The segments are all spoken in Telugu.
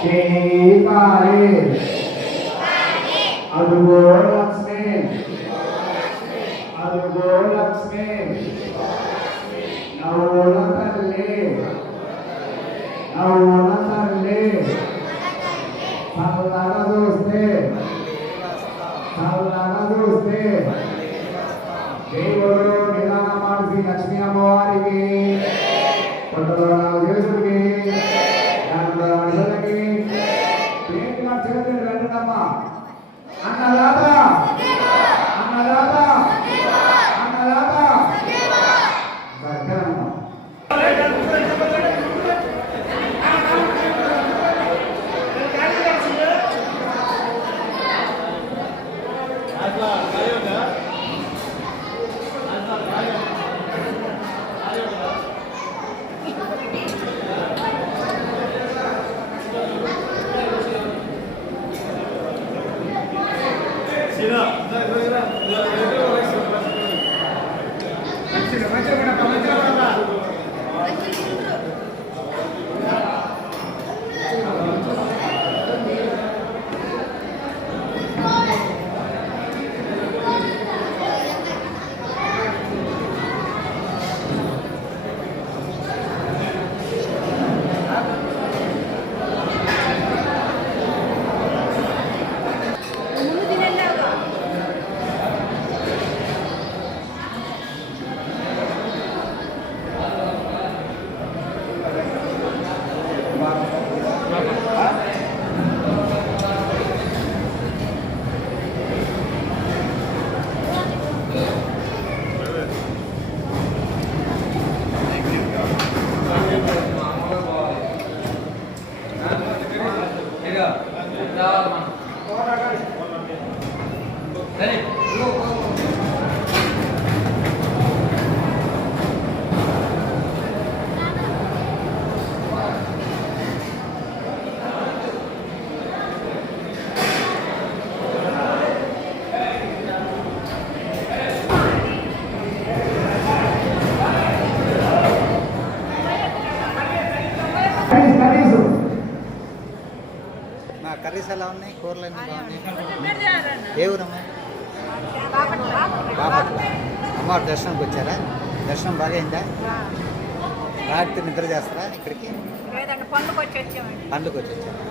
జయకారే అదుగో లక్ష్మి అదుగో లక్ష్మి నవ్వుల తల్లి నవ్వుల తల్లి చల్లగా చూస్తే దేవుడు నిదాన మానసి లక్ష్మీ అమ్మవారికి కొండలో దేవుడికి మనుషులకి ప్రేమగా చేతులు రండమ్మా అన్నదాత అన్నదాత అన్నదాత సత్యనమ్మ కర్రీస్ ఎలా ఉన్నాయి, కూరలు అన్నీ బాగున్నాయి. ఏ ఊరమ్మా? బాపట్ల. అమ్మవారి దర్శనంకి వచ్చారా? దర్శనం బాగా అయిందా? రాత్రి నిద్ర చేస్తారా ఇక్కడికి? పండుగ వచ్చి వచ్చారా?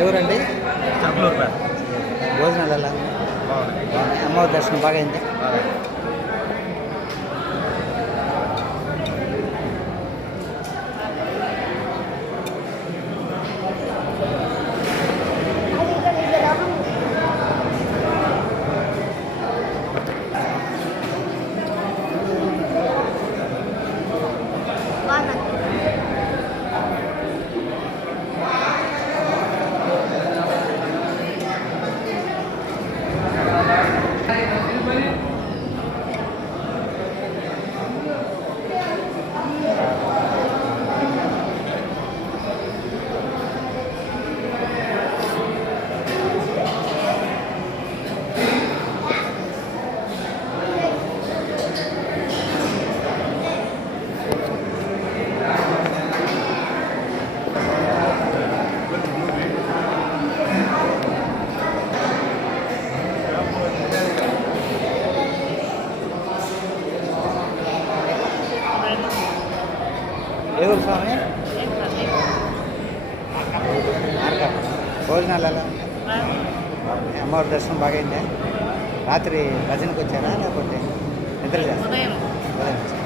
ఎవరండి? భోజనాలు ఎలా? అమ్మవారి దర్శనం బాగా అయిందా? ఎవరు స్వామి? భోజనాలు ఎలా? అమ్మవారి దర్శనం బాగైందా? రాత్రి భజనకు వచ్చారా లేకపోతే నిద్ర చేస్తారా?